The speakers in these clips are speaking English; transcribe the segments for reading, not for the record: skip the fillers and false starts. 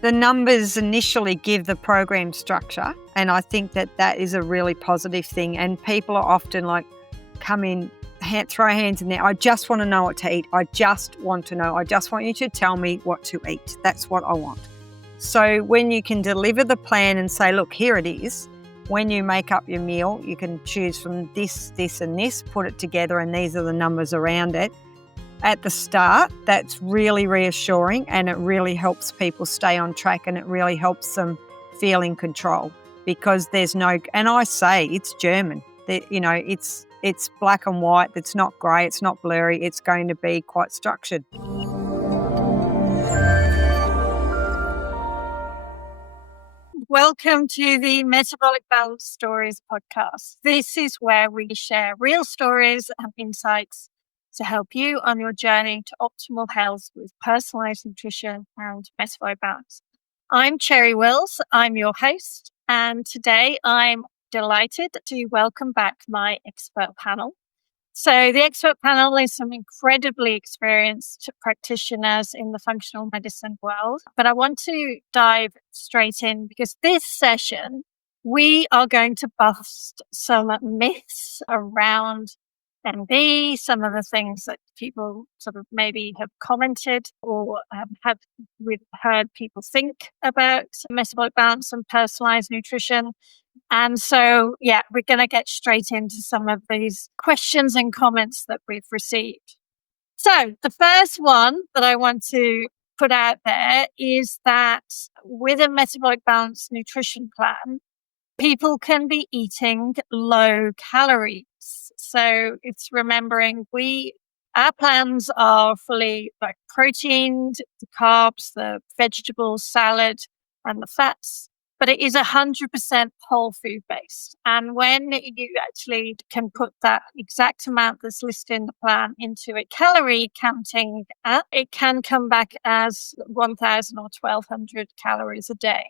The numbers initially give the program structure, and I think that is a really positive thing. And people are often like, come in, throw hands in there. I just want to know what to eat. I just want to know. I just want you to tell me what to eat. That's what I want. So when you can deliver the plan and say, look, here it is. When you make up your meal, you can choose from this, this, and this, put it together, and these are the numbers around it. At the start, that's really reassuring, and it really helps people stay on track, and it really helps them feel in control, because there's no, and I say it's German, it's black and white, it's not grey, it's not blurry, it's going to be quite structured. Welcome to the Metabolic Balance Stories podcast. This is where we share real stories and insights to help you on your journey to optimal health with personalised nutrition and metabolic balance. I'm Cherry Wills, I'm your host, and today I'm delighted to welcome back my expert panel. So the expert panel is some incredibly experienced practitioners in the functional medicine world, but I want to dive straight in because this session, we are going to bust some myths around MB, some of the things that people sort of maybe have commented or we've heard people think about metabolic balance and personalised nutrition. And so, we're going to get straight into some of these questions and comments that we've received. So the first one that I want to put out there is that with a metabolic balance nutrition plan, people can be eating low calories. So it's remembering our plans are fully like protein, the carbs, the vegetables, salad, and the fats. But it is 100% whole food based. And when you actually can put that exact amount that's listed in the plan into a calorie counting app, it can come back as 1,000 or 1,200 calories a day.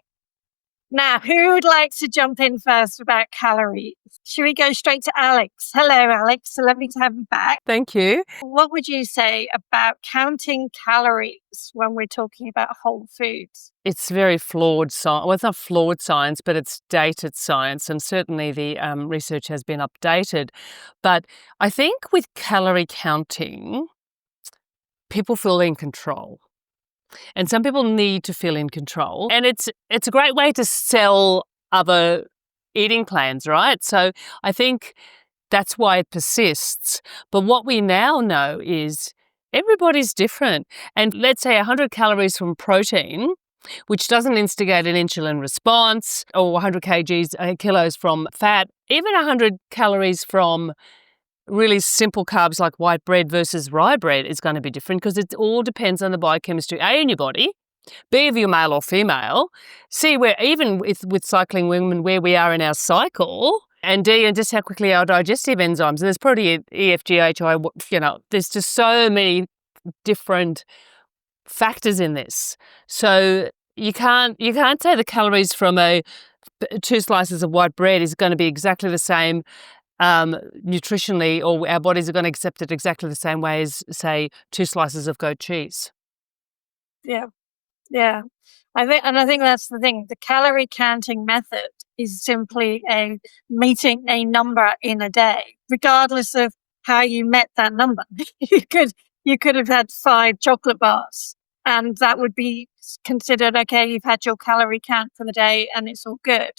Now, who would like to jump in first about calories? Should we go straight to Alex? Hello, Alex. So lovely to have you back. Thank you. What would you say about counting calories when we're talking about whole foods? It's very flawed science. Well, it's not flawed science, but it's dated science. And certainly the research has been updated. But I think with calorie counting, people feel in control. And some people need to feel in control. And it's a great way to sell other eating plans, right? So I think that's why it persists. But what we now know is everybody's different. And let's say 100 calories from protein, which doesn't instigate an insulin response, or 100 kilos from fat, even 100 calories from really simple carbs like white bread versus rye bread is going to be different because it all depends on the biochemistry, A, in your body, B, if you're male or female, C, where even with cycling women, where we are in our cycle, and D, and just how quickly our digestive enzymes, and there's probably EFGHI, there's just so many different factors in this. So you can't say the calories from 2 slices of white bread is going to be exactly the same nutritionally, or our bodies are going to accept it exactly the same way as, say, 2 slices of goat cheese. Yeah. I think that's the thing. The calorie counting method is simply meeting a number in a day, regardless of how you met that number. You could have had 5 chocolate bars, and that would be considered okay. You've had your calorie count for the day, and it's all good.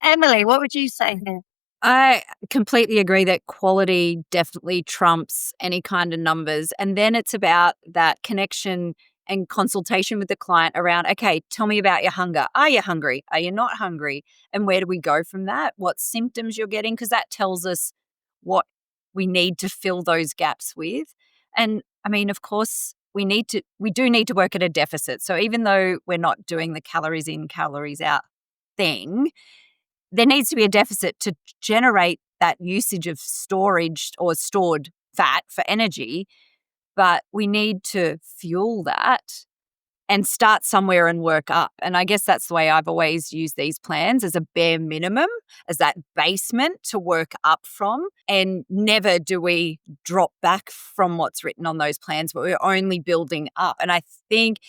Emily, what would you say here? I completely agree that quality definitely trumps any kind of numbers. And then it's about that connection and consultation with the client around, okay, tell me about your hunger. Are you hungry? Are you not hungry? And where do we go from that? What symptoms you're getting? Because that tells us what we need to fill those gaps with. And I mean, of course, we do need to work at a deficit. So even though we're not doing the calories in, calories out thing, there needs to be a deficit to generate that usage of storage or stored fat for energy, but we need to fuel that and start somewhere and work up. And I guess that's the way I've always used these plans, as a bare minimum, as that basement to work up from. And never do we drop back from what's written on those plans, but we're only building up. And I think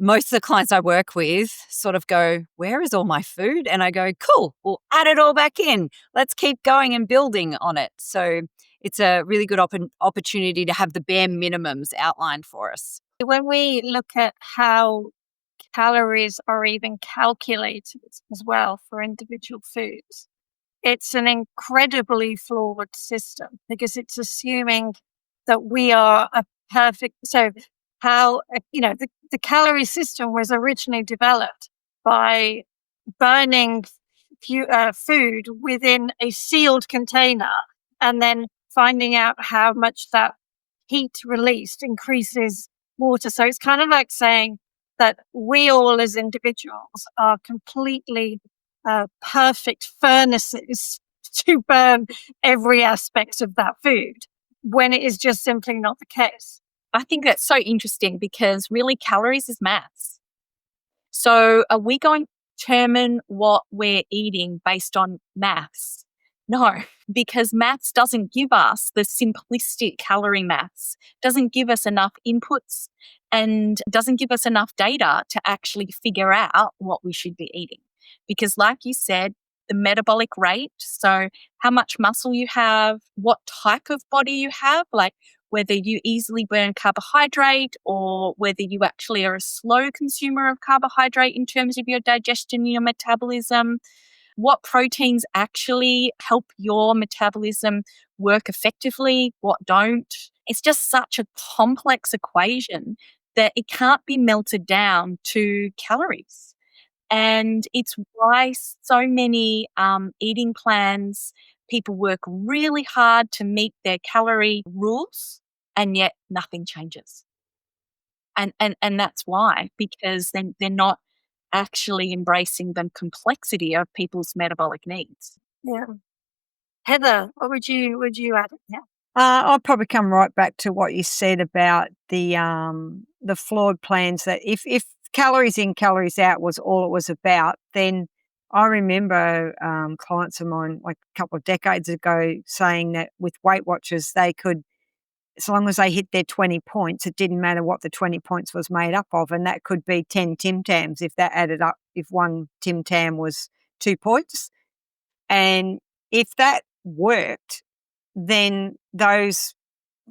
most of the clients I work with sort of go, where is all my food? And I go, cool, we'll add it all back in. Let's keep going and building on it. So it's a really good opportunity to have the bare minimums outlined for us. When we look at how calories are even calculated as well for individual foods, it's an incredibly flawed system because it's assuming that we are a perfect. So, how, the calorie system was originally developed by burning food within a sealed container and then finding out how much that heat released increases water. So, it's kind of like saying that we all as individuals are completely perfect furnaces to burn every aspect of that food when it is just simply not the case. I think that's so interesting because really calories is maths. So are we going to determine what we're eating based on maths? No, because maths doesn't give us the simplistic calorie maths, doesn't give us enough inputs and doesn't give us enough data to actually figure out what we should be eating. Because like you said, the metabolic rate, so how much muscle you have, what type of body you have, like whether you easily burn carbohydrate or whether you actually are a slow consumer of carbohydrate in terms of your digestion, your metabolism, what proteins actually help your metabolism work effectively, what don't. It's just such a complex equation that it can't be melted down to calories. And it's why so many eating plans, people work really hard to meet their calorie rules, and yet nothing changes. And that's why, because they're not actually embracing the complexity of people's metabolic needs. Yeah. Heather, what would you add? Yeah. I'll probably come right back to what you said about the flawed plans. That if calories in, calories out was all it was about, then I remember clients of mine like a couple of decades ago saying that with Weight Watchers they could, as long as they hit their 20 points, it didn't matter what the 20 points was made up of, and that could be 10 Tim Tams if that added up. If one Tim Tam was 2 points, and if that worked, then those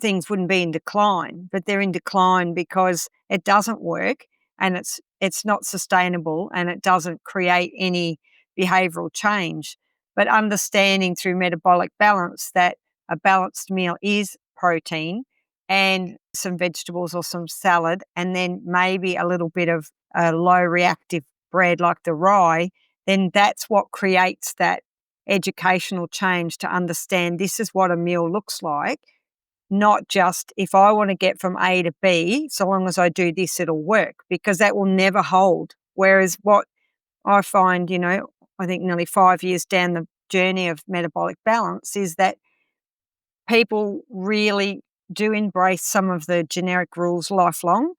things wouldn't be in decline, but they're in decline because it doesn't work and it's not sustainable and it doesn't create any behavioral change. But understanding through metabolic balance that a balanced meal is protein and some vegetables or some salad and then maybe a little bit of a low reactive bread like the rye, then that's what creates that educational change to understand this is what a meal looks like, not just if I want to get from A to B, so long as I do this, it'll work, because that will never hold. Whereas what I find, I think nearly 5 years down the journey of metabolic balance is that people really do embrace some of the generic rules lifelong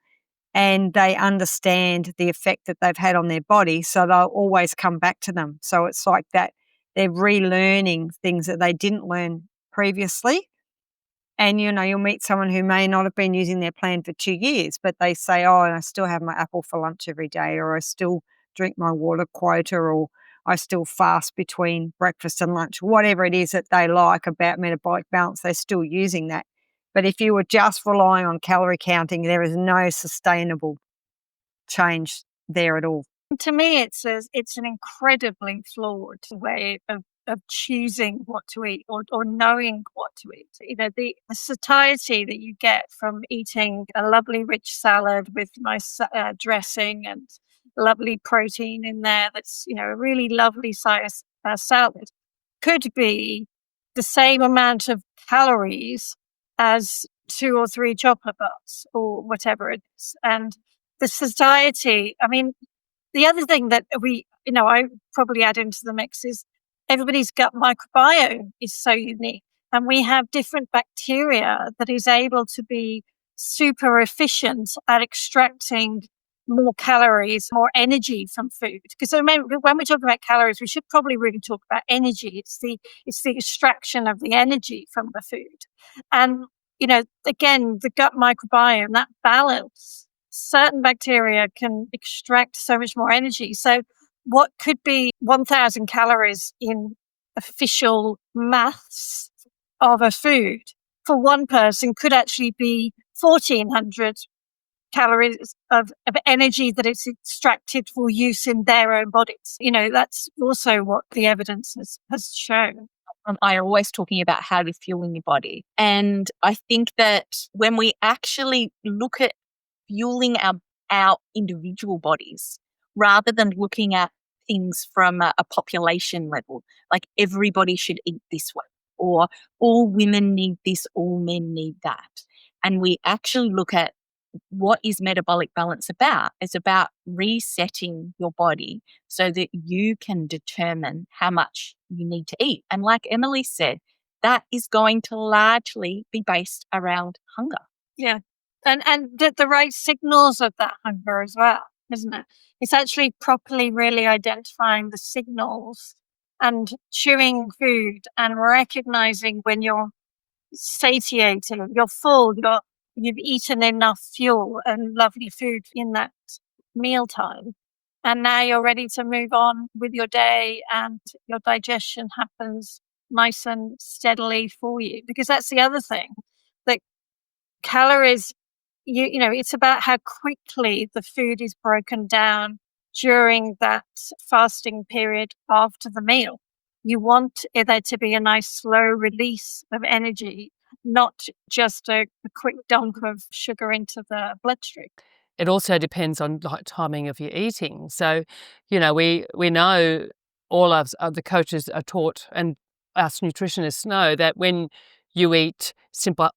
and they understand the effect that they've had on their body, so they'll always come back to them. So it's like that they're relearning things that they didn't learn previously. And, you'll meet someone who may not have been using their plan for 2 years, but they say, oh, and I still have my apple for lunch every day, or I still drink my water quota, or I still fast between breakfast and lunch. Whatever it is that they like about metabolic balance, they're still using that. But if you were just relying on calorie counting, there is no sustainable change there at all. To me, it's an incredibly flawed way of choosing what to eat or knowing what to eat. The satiety that you get from eating a lovely rich salad with nice dressing and lovely protein in there, that's, a really lovely size salad, could be the same amount of calories as 2 or 3 chocolate bars or whatever it is. And the satiety, I mean, the other thing that I probably add into the mix is everybody's gut microbiome is so unique. And we have different bacteria that is able to be super efficient at extracting more calories, more energy from food. Because when we talk about calories, we should probably really talk about energy. It's the extraction of the energy from the food. And, again, the gut microbiome, that balance certain bacteria can extract so much more energy. So what could be 1,000 calories in official maths of a food for one person could actually be 1,400 calories of energy that it's extracted for use in their own bodies. That's also what the evidence has shown. I are always talking about how you're fueling your body. And I think that when we actually look at fueling our individual bodies, rather than looking at things from a population level, like everybody should eat this way, or all women need this, all men need that. And we actually look at what is metabolic balance about? It's about resetting your body so that you can determine how much you need to eat. And like Emily said, that is going to largely be based around hunger. Yeah. And the right signals of that hunger as well, isn't it? It's actually properly really identifying the signals and chewing food and recognizing when you're satiated, you're full, you've eaten enough fuel and lovely food in that mealtime. And now you're ready to move on with your day and your digestion happens nice and steadily for you. Because that's the other thing, that calories, it's about how quickly the food is broken down during that fasting period after the meal. You want there to be a nice slow release of energy, not just a quick dump of sugar into the bloodstream. It also depends on timing of your eating. So, we know all of the coaches are taught, and us nutritionists know that when you eat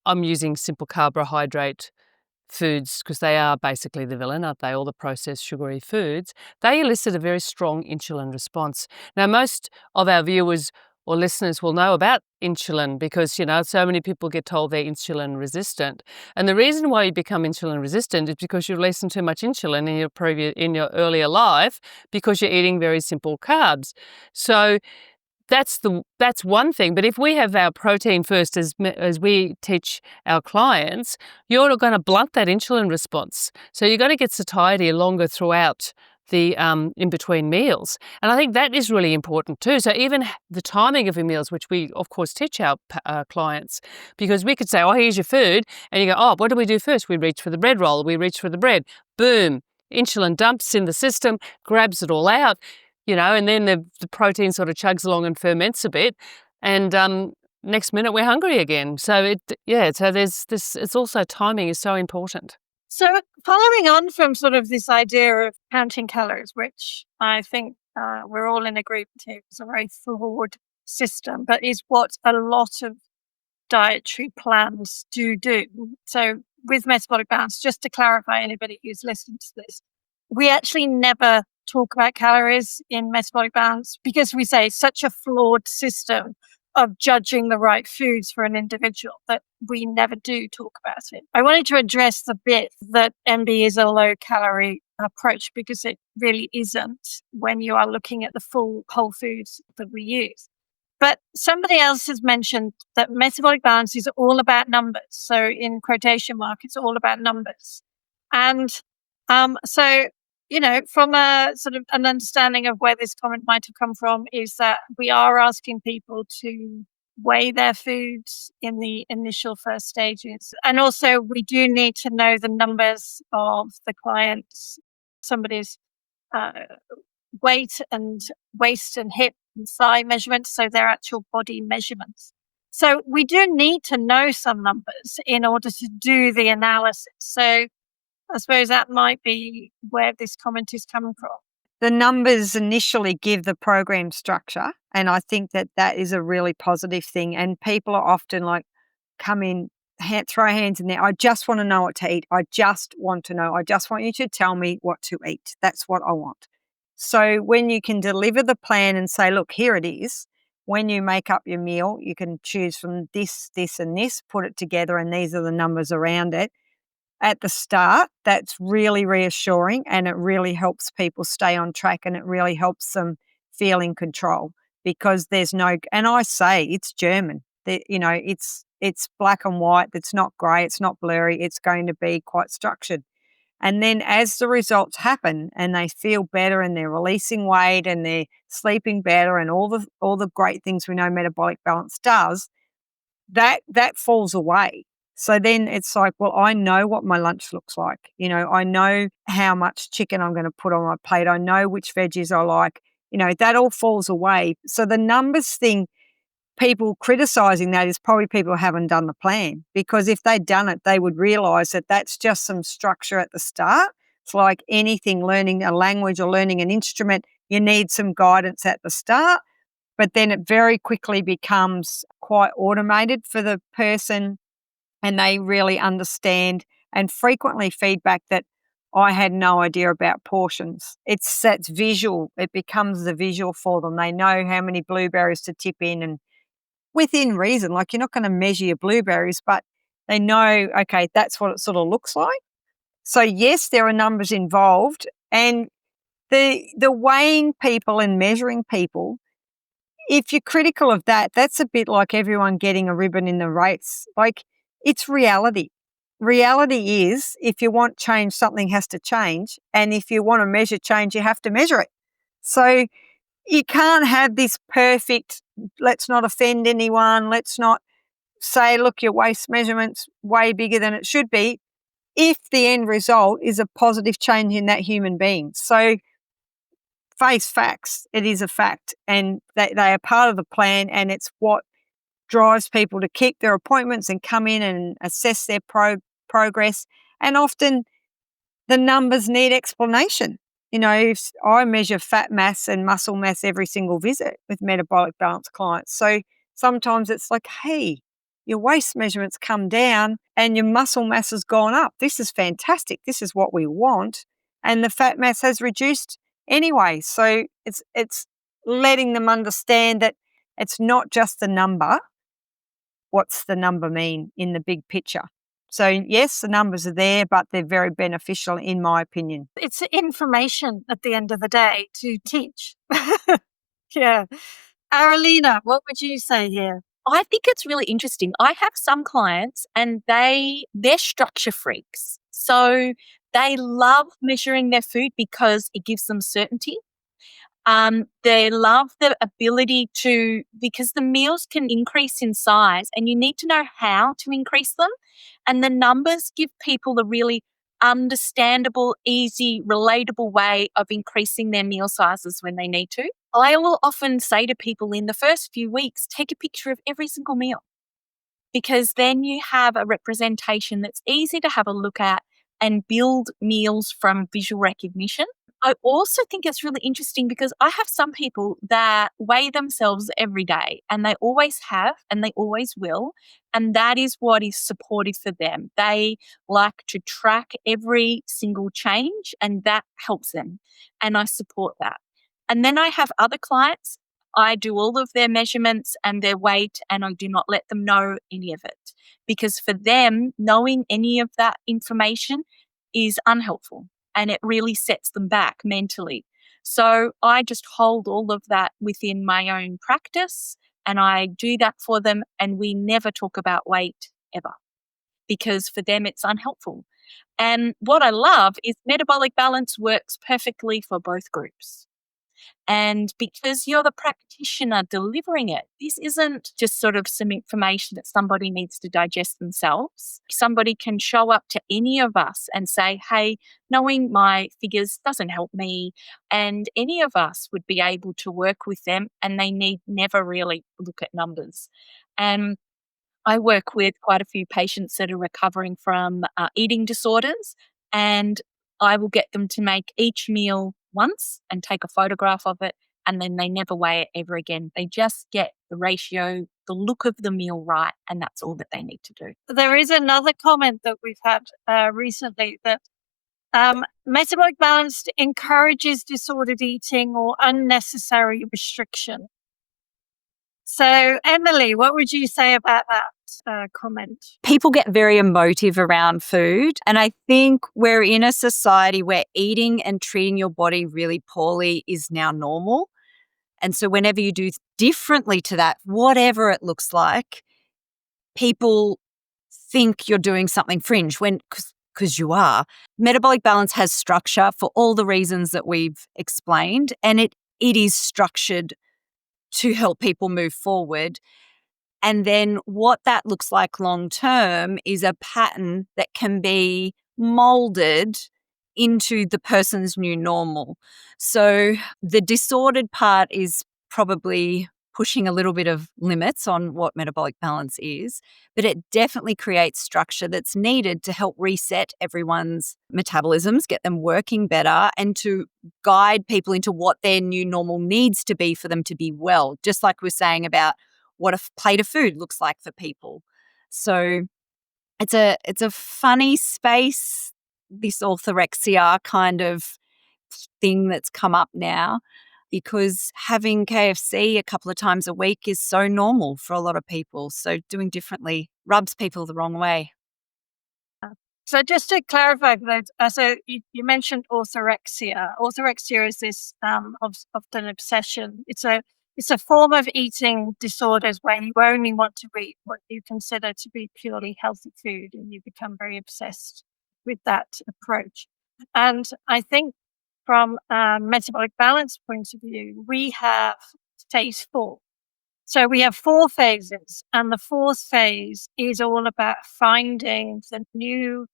I'm using simple carbohydrate foods because they are basically the villain, aren't they? All the processed sugary foods, they elicit a very strong insulin response. Now, most of our viewers or listeners will know about insulin because, so many people get told they're insulin resistant. And the reason why you become insulin resistant is because you've released too much insulin in your earlier life because you're eating very simple carbs. So that's one thing. But if we have our protein first, as we teach our clients, you're going to blunt that insulin response. So you're going to get satiety longer throughout the in between meals. And I think that is really important too. So even the timing of your meals, which we of course teach our clients, because we could say, oh, here's your food. And you go, oh, what do we do first? We reach for the bread roll. We reach for the bread. Boom. Insulin dumps in the system, grabs it all out. And then the protein sort of chugs along and ferments a bit, and next minute we're hungry again. So there's this. It's also timing is so important. So following on from sort of this idea of counting calories, which I think we're all in agreement here, is a very flawed system, but is what a lot of dietary plans do. So with metabolic balance, just to clarify anybody who's listening to this, we actually never talk about calories in metabolic balance because we say it's such a flawed system of judging the right foods for an individual that we never do talk about it. I wanted to address the bit that MB is a low-calorie approach because it really isn't when you are looking at the full whole foods that we use. But somebody else has mentioned that metabolic balance is all about numbers. So in quotation mark, it's all about numbers. And so from a sort of an understanding of where this comment might have come from is that we are asking people to weigh their foods in the initial first stages. And also we do need to know the numbers of the clients, somebody's weight and waist and hip and thigh measurements, so their actual body measurements. So we do need to know some numbers in order to do the analysis. So I suppose that might be where this comment is coming from. The numbers initially give the program structure, and I think that is a really positive thing. And people are often like, come in, throw hands in there. I just want to know what to eat. I just want to know. I just want you to tell me what to eat. That's what I want. So when you can deliver the plan and say, look, here it is. When you make up your meal, you can choose from this, this, and this, put it together, and these are the numbers around it. At the start, that's really reassuring, and it really helps people stay on track, and it really helps them feel in control because there's no, and I say it's German, it's black and white, it's not grey, it's not blurry, it's going to be quite structured. And then as the results happen and they feel better and they're releasing weight and they're sleeping better and all the great things we know metabolic balance does, that falls away. So then it's like, well, I know what my lunch looks like. You know, I know how much chicken I'm going to put on my plate. I know which veggies I like. You know, that all falls away. So the numbers thing, people criticizing that is probably people who haven't done the plan, because if they'd done it, they would realize that that's just some structure at the start. It's like anything, learning a language or learning an instrument, you need some guidance at the start, but then it very quickly becomes quite automated for the person and they really understand and frequently feedback that I had no idea about portions. That's visual. It becomes the visual for them. They know how many blueberries to tip in and within reason. Like, you're not going to measure your blueberries, but they know, okay, that's what it sort of looks like. So yes, there are numbers involved, and the weighing people and measuring people, if you're critical of that, that's a bit like everyone getting a ribbon in the race. Like, it's reality. Reality is, if you want change, something has to change. And if you want to measure change, you have to measure it. So you can't have this perfect, let's not offend anyone, let's not say, look, your waist measurement's way bigger than it should be, if the end result is a positive change in that human being. So face facts, it is a fact, and they are part of the plan, and it's what drives people to keep their appointments and come in and assess their progress. And often the numbers need explanation. You know, if I measure fat mass and muscle mass every single visit with metabolic balance clients. So sometimes it's like, hey, your waist measurements come down and your muscle mass has gone up. This is fantastic. This is what we want. And the fat mass has reduced anyway. So it's letting them understand that it's not just the number. What's the number mean in the big picture? So yes, the numbers are there, but they're very beneficial in my opinion. It's information at the end of the day to teach. Yeah. Aralina, what would you say here? I think it's really interesting. I have some clients and they're structure freaks. So they love measuring their food because it gives them certainty. They love the ability because the meals can increase in size and you need to know how to increase them. And the numbers give people a really understandable, easy, relatable way of increasing their meal sizes when they need to. I will often say to people in the first few weeks, take a picture of every single meal, because then you have a representation that's easy to have a look at and build meals from visual recognition. I also think it's really interesting because I have some people that weigh themselves every day, and they always have and they always will. And that is what is supportive for them. They like to track every single change and that helps them. And I support that. And then I have other clients, I do all of their measurements and their weight, and I do not let them know any of it. Because for them, knowing any of that information is unhelpful and it really sets them back mentally. So I just hold all of that within my own practice and I do that for them, and we never talk about weight ever because for them it's unhelpful. And what I love is metabolic balance works perfectly for both groups. And because you're the practitioner delivering it, this isn't just sort of some information that somebody needs to digest themselves. Somebody can show up to any of us and say, hey, knowing my figures doesn't help me. And any of us would be able to work with them, and they need never really look at numbers. And I work with quite a few patients that are recovering from eating disorders, and I will get them to make each meal once and take a photograph of it, and then they never weigh it ever again. They just get the ratio, the look of the meal right, and that's all that they need to do. There is another comment that we've had recently that metabolic balance encourages disordered eating or unnecessary restriction. So, Emily, what would you say about that comment? People get very emotive around food. And I think we're in a society where eating and treating your body really poorly is now normal. And so whenever you do differently to that, whatever it looks like, people think you're doing something fringe. When, 'cause because you are. Metabolic balance has structure for all the reasons that we've explained, and it is structured to help people move forward. And then what that looks like long term is a pattern that can be molded into the person's new normal. So the disordered part is probably pushing a little bit of limits on what metabolic balance is, but it definitely creates structure that's needed to help reset everyone's metabolisms, get them working better, and to guide people into what their new normal needs to be for them to be well, just like we're saying about what a plate of food looks like for people. So it's a funny space, this orthorexia kind of thing that's come up now, because having KFC a couple of times a week is so normal for a lot of people. So doing differently rubs people the wrong way. So just to clarify, so you mentioned orthorexia. Orthorexia is this often obsession. It's a form of eating disorders where you only want to eat what you consider to be purely healthy food, and you become very obsessed with that approach. And I think from a metabolic balance point of view, we have phase 4. So we have 4 phases, and the 4th phase is all about finding the new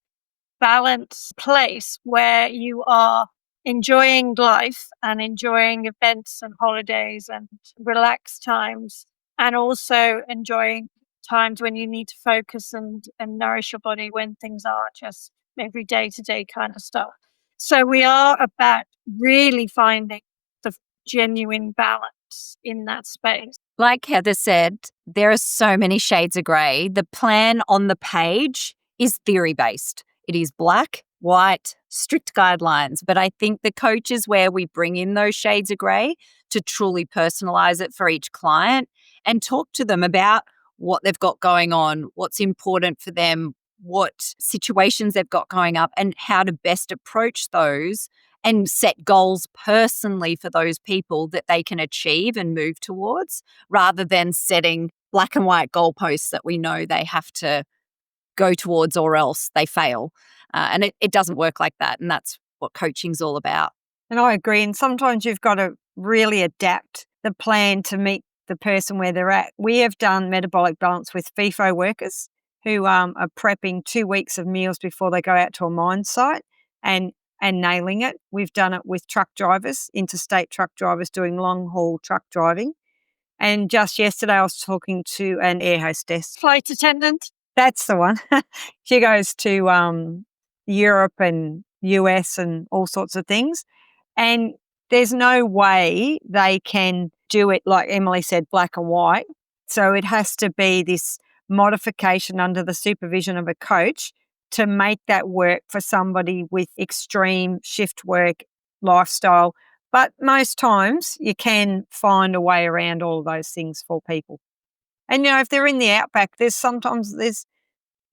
balanced place where you are enjoying life and enjoying events and holidays and relaxed times, and also enjoying times when you need to focus and nourish your body when things are just every day-to-day kind of stuff. So we are about really finding the genuine balance in that space. Like Heather said, there are so many shades of grey. The plan on the page is theory-based. It is black, white, strict guidelines. But I think the coach is where we bring in those shades of grey to truly personalise it for each client and talk to them about what they've got going on, what's important for them, what situations they've got going up, and how to best approach those and set goals personally for those people that they can achieve and move towards, rather than setting black and white goalposts that we know they have to go towards or else they fail. And it doesn't work like that. And that's what coaching's all about. And I agree. And sometimes you've got to really adapt the plan to meet the person where they're at. We have done metabolic balance with FIFO workers who are prepping 2 weeks of meals before they go out to a mine site and nailing it. We've done it with truck drivers, interstate truck drivers doing long haul truck driving. And just yesterday I was talking to an air hostess. Flight attendant? That's the one. She goes to Europe and US and all sorts of things. And there's no way they can do it, like Emily said, black and white. So it has to be this modification under the supervision of a coach to make that work for somebody with extreme shift work lifestyle. But most times you can find a way around all of those things for people. And, if they're in the outback, there's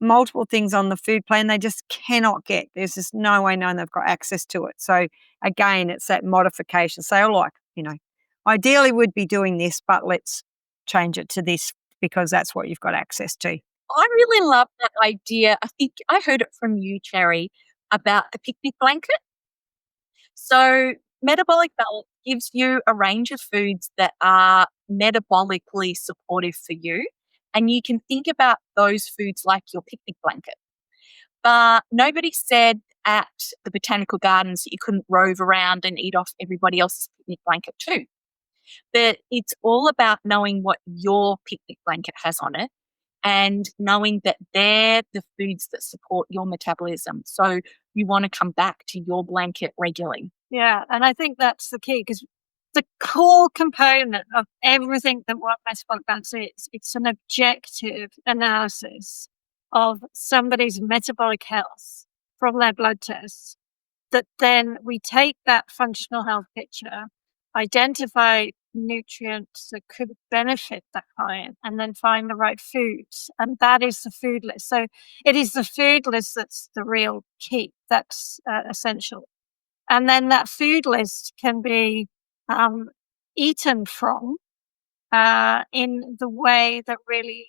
multiple things on the food plan they just cannot get. There's just no way known they've got access to it. So again, it's that modification. Say, ideally we'd be doing this, but let's change it to this because that's what you've got access to. I really love that idea. I think I heard it from you, Cherry, about a picnic blanket. So metabolic balance gives you a range of foods that are metabolically supportive for you. And you can think about those foods like your picnic blanket. But nobody said at the botanical gardens that you couldn't rove around and eat off everybody else's picnic blanket too. But it's all about knowing what your picnic blanket has on it and knowing that they're the foods that support your metabolism. So you want to come back to your blanket regularly. Yeah, and I think that's the key, because the core component of everything that what metabolic balance is, it's an objective analysis of somebody's metabolic health from their blood tests, that then we take that functional health picture, identify nutrients that could benefit that client, and then find the right foods. And that is the food list. So it is the food list that's the real key. That's essential. And then that food list can be eaten from in the way that really,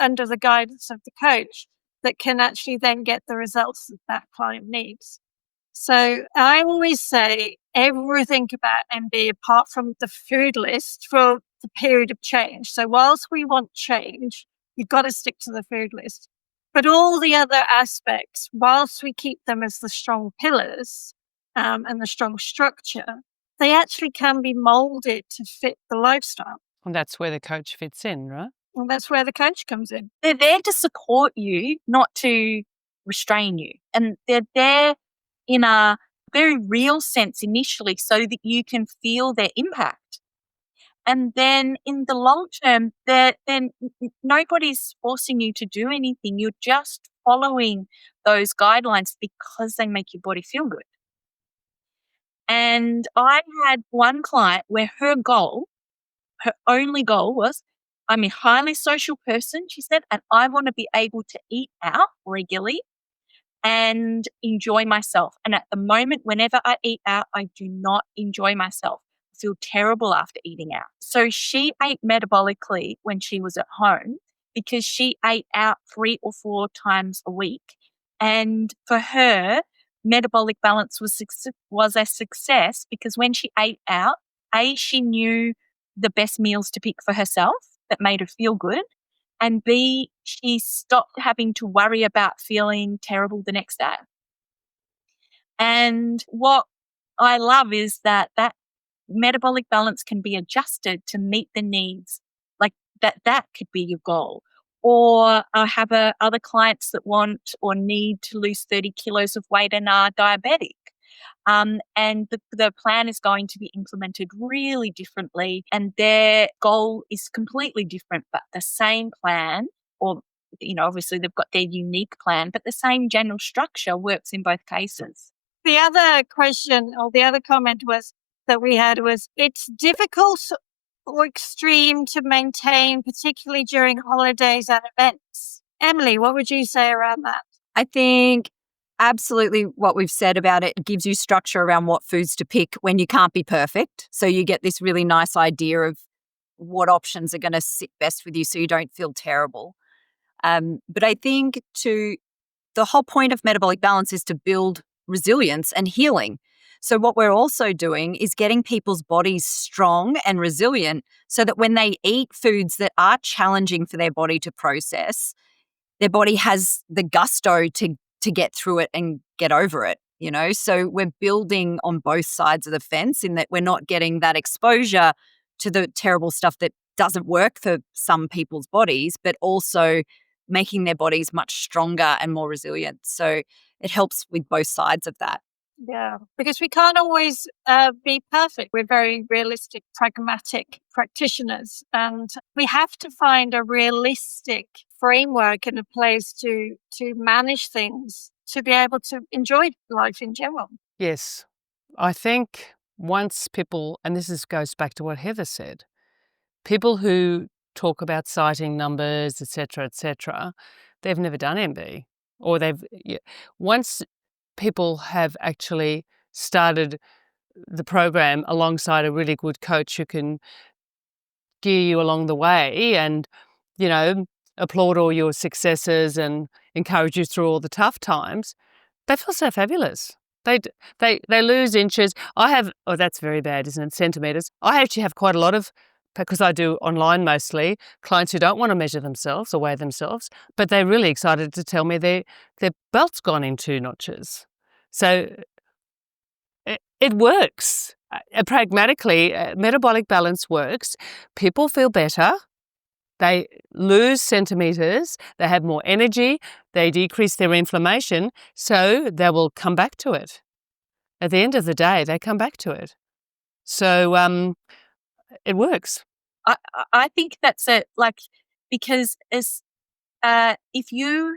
under the guidance of the coach, that can actually then get the results that that client needs. So I always say everything about MB, apart from the food list for the period of change. So whilst we want change, you've got to stick to the food list. But all the other aspects, whilst we keep them as the strong pillars and the strong structure, they actually can be molded to fit the lifestyle. And that's where the coach fits in, right? And that's where the coach comes in. They're there to support you, not to restrain you. And they're there in a very real sense initially so that you can feel their impact. And then in the long term, then nobody's forcing you to do anything. You're just following those guidelines because they make your body feel good. And I had one client where her only goal was, I'm a highly social person, she said, and I want to be able to eat out regularly and enjoy myself. And at the moment, whenever I eat out, I do not enjoy myself. I feel terrible after eating out. So she ate metabolically when she was at home because she ate out 3 or 4 times a week. And for her, metabolic balance was a success because when she ate out, she knew the best meals to pick for herself that made her feel good. And B, she stopped having to worry about feeling terrible the next day. And what I love is that metabolic balance can be adjusted to meet the needs. Like that could be your goal. Or I have other clients that want or need to lose 30 kilos of weight and are diabetic. And the plan is going to be implemented really differently, and their goal is completely different, but the same plan, or obviously they've got their unique plan, but the same general structure works in both cases. The other question or the other comment that we had was it's difficult or extreme to maintain, particularly during holidays and events. Emily, what would you say around that? I think absolutely what we've said about it gives you structure around what foods to pick when you can't be perfect. So you get this really nice idea of what options are going to sit best with you so you don't feel terrible. But I think the whole point of metabolic balance is to build resilience and healing. So what we're also doing is getting people's bodies strong and resilient so that when they eat foods that are challenging for their body to process, their body has the gusto to get through it and get over it, So we're building on both sides of the fence in that we're not getting that exposure to the terrible stuff that doesn't work for some people's bodies, but also making their bodies much stronger and more resilient. So it helps with both sides of that. Yeah, because we can't always be perfect. We're very realistic, pragmatic practitioners, and we have to find a realistic framework and a place to manage things to be able to enjoy life in general. Yes. I think once people, and goes back to what Heather said, people who talk about citing numbers, etc., they've never done MB, or once people have actually started the program alongside a really good coach who can gear you along the way and, applaud all your successes and encourage you through all the tough times, they feel so fabulous. They lose inches. That's very bad, isn't it? Centimetres. I actually have quite a lot of, because I do online mostly, clients who don't want to measure themselves or weigh themselves, but they're really excited to tell me their belt's gone in 2 notches. So it works. Pragmatically, metabolic balance works. People feel better. They lose centimetres. They have more energy. They decrease their inflammation. So they will come back to it. At the end of the day, they come back to it. So it works. I think that's it. Because if you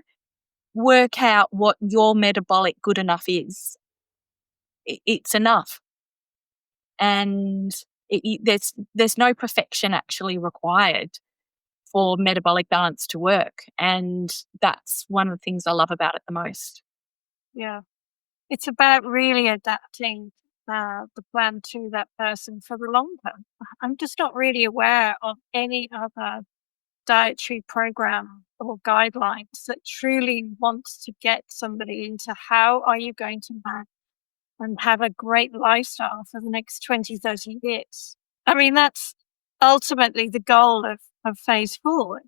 work out what your metabolic good enough is, it's enough. And there's no perfection actually required for metabolic balance to work. And that's one of the things I love about it the most. Yeah. It's about really adapting the plan to that person for the long term. I'm just not really aware of any other dietary program or guidelines that truly wants to get somebody into how are you going to manage and have a great lifestyle for the next 20, 30 years. I mean, that's ultimately the goal of phase 4.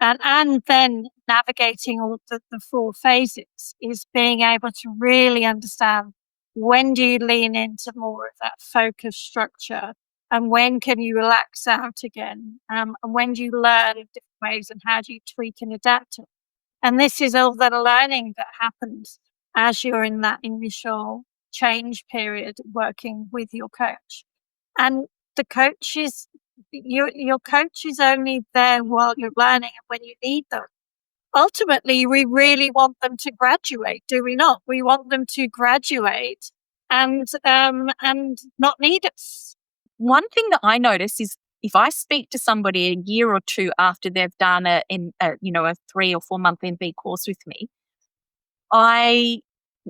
And then navigating all the 4 phases is being able to really understand when do you lean into more of that focus structure, and when can you relax out again, and when do you learn different ways, and how do you tweak and adapt it. And this is all the learning that happens as you're in that initial change period working with your coach. And the coach is your coach is only there while you're learning and when you need them. Ultimately, we really want them to graduate, do we not? We want them to graduate and not need us. One thing that I notice is if I speak to somebody a year or two after they've done a 3 or 4 month MB course with me, I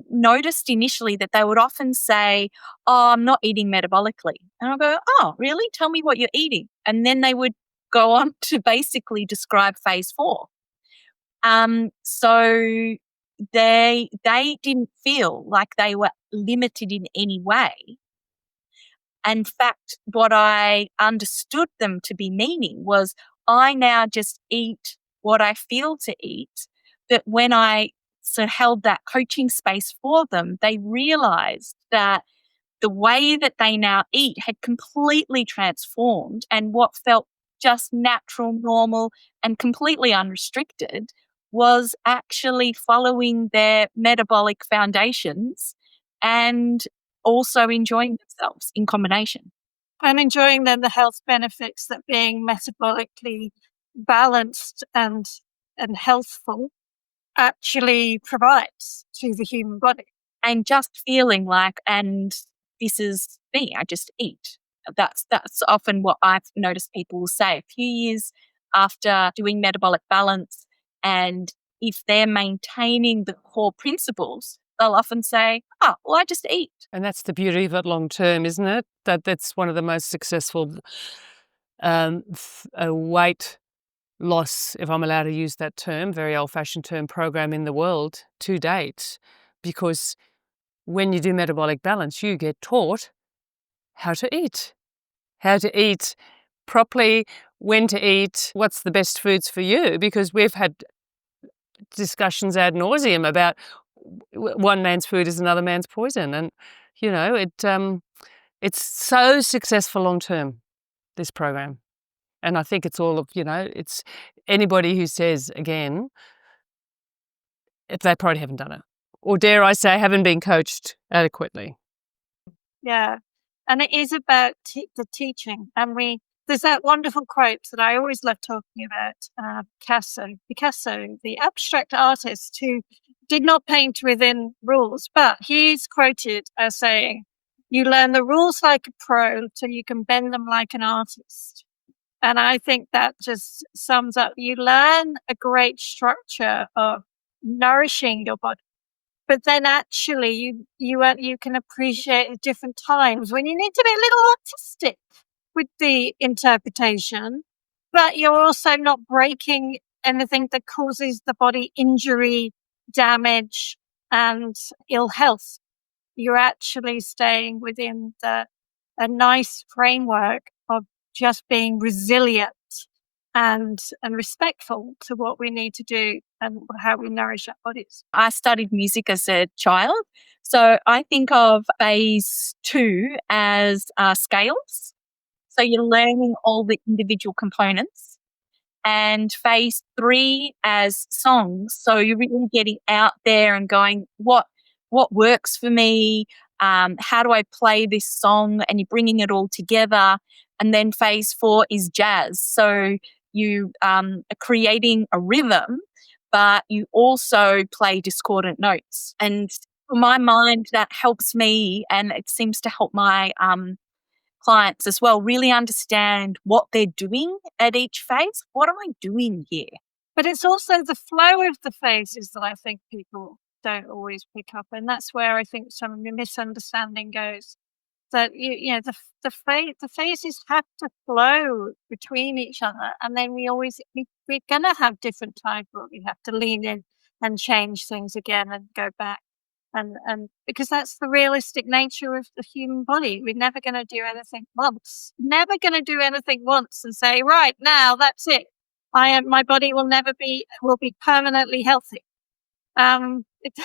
noticed initially that they would often say, "Oh, I'm not eating metabolically." And I'll go, "Oh, really? Tell me what you're eating." And then they would go on to basically describe phase 4. So they didn't feel like they were limited in any way. In fact, what I understood them to be meaning was I now just eat what I feel to eat. But when I sort of held that coaching space for them, they realized that the way that they now eat had completely transformed, and what felt just natural, normal, and completely unrestricted was actually following their metabolic foundations and also enjoying themselves in combination. And enjoying then the health benefits that being metabolically balanced and healthful actually provides to the human body. And just feeling like, and this is me, I just eat. That's often what I've noticed people will say a few years after doing metabolic balance, and if they're maintaining the core principles, they'll often say, "Oh, well, I just eat." And that's the beauty of it long term, isn't it? That's one of the most successful weight loss, if I'm allowed to use that term, very old-fashioned term, program in the world to date. Because when you do metabolic balance, you get taught how to eat properly, when to eat, what's the best foods for you, because we've had discussions ad nauseum about one man's food is another man's poison. And, it's so successful long term, this program. And I think it's all of, it's anybody who says, again, if they probably haven't done it. Or dare I say, haven't been coached adequately. Yeah. And it is about the teaching. And there's that wonderful quote that I always love talking about, Picasso, the abstract artist who did not paint within rules, but he's quoted as saying, "You learn the rules like a pro so you can bend them like an artist." And I think that just sums up, you learn a great structure of nourishing your body. But then actually you can appreciate at different times when you need to be a little artistic with the interpretation, but you're also not breaking anything that causes the body injury, damage, and ill health. You're actually staying within a nice framework of just being resilient and respectful to what we need to do and how we nourish our bodies. I studied music as a child, so I think of phase 2 as scales. So you're learning all the individual components, and phase 3 as songs. So you're really getting out there and going, what works for me? How do I play this song? And you're bringing it all together. And then phase 4 is jazz. So you are creating a rhythm, but you also play discordant notes. And for my mind, that helps me, and it seems to help my clients as well really understand what they're doing at each phase. What am I doing here? But it's also the flow of the phases that I think people don't always pick up. And that's where I think some of the misunderstanding goes. that the phases have to flow between each other, and then we're gonna have different times where we have to lean in and change things again and go back, and because that's the realistic nature of the human body. We're never going to do anything once. Never going to do anything once and say, right now that's it. My body will be permanently healthy. It's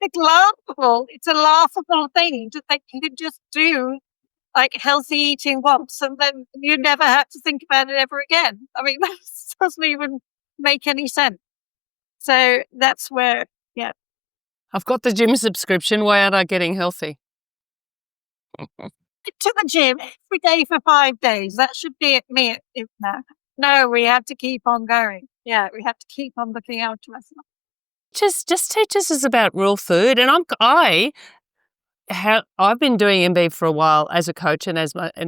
it's laughable. It's a laughable thing to think you could just do like healthy eating once and then you never have to think about it ever again. I mean, that doesn't even make any sense. So that's where, yeah. I've got the gym subscription. Why aren't I getting healthy? To the gym every day for 5 days. That should be me now. No, we have to keep on going. Yeah, we have to keep on looking after ourselves. Just teaches us about real food, and I've been doing MB for a while as a coach and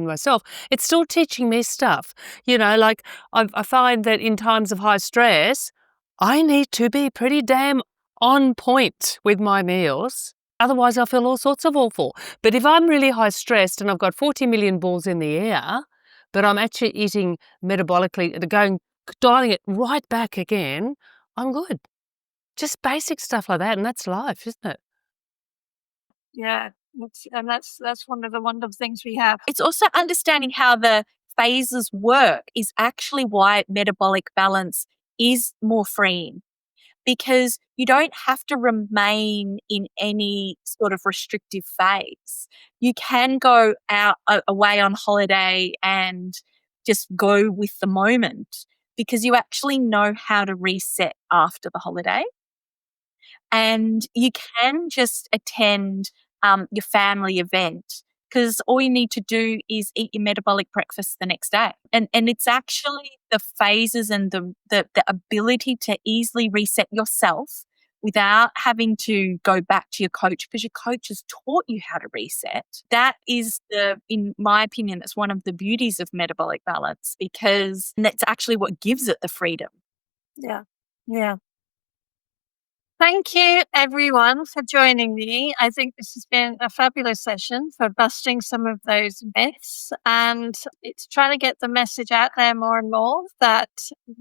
myself. It's still teaching me stuff. Like I find that in times of high stress, I need to be pretty damn on point with my meals. Otherwise, I feel all sorts of awful. But if I'm really high stressed and I've got 40 million balls in the air, but I'm actually eating metabolically, dialing it right back again, I'm good. Just basic stuff like that, and that's life, isn't it? Yeah, that's one of the wonderful things we have. It's also understanding how the phases work is actually why metabolic balance is more freeing, because you don't have to remain in any sort of restrictive phase. You can go out away on holiday and just go with the moment, because you actually know how to reset after the holiday. And you can just attend your family event, because all you need to do is eat your metabolic breakfast the next day. And it's actually the phases and the ability to easily reset yourself without having to go back to your coach, because your coach has taught you how to reset. That is in my opinion, that's one of the beauties of metabolic balance, because that's actually what gives it the freedom. Yeah. Yeah. Thank you, everyone, for joining me. I think this has been a fabulous session for busting some of those myths, and it's trying to get the message out there more and more that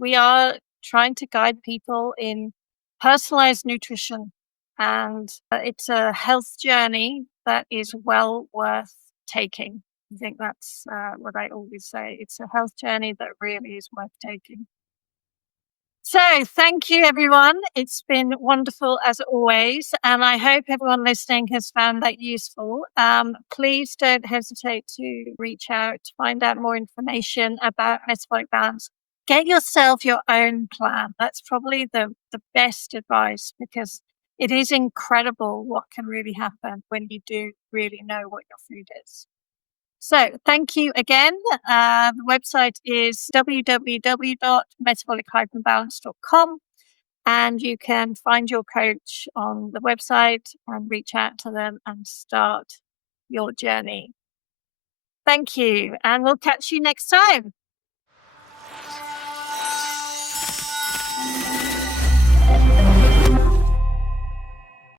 we are trying to guide people in personalized nutrition, and it's a health journey that is well worth taking. I think that's what I always say. It's a health journey that really is worth taking. So thank you, everyone. It's been wonderful as always, and I hope everyone listening has found that useful. Please don't hesitate to reach out to find out more information about metabolic balance. Get yourself your own plan. That's probably the best advice, because it is incredible what can really happen when you do really know what your food is. So thank you again. The website is www.metabolic-balance.com, and you can find your coach on the website and reach out to them and start your journey. Thank you, and we'll catch you next time.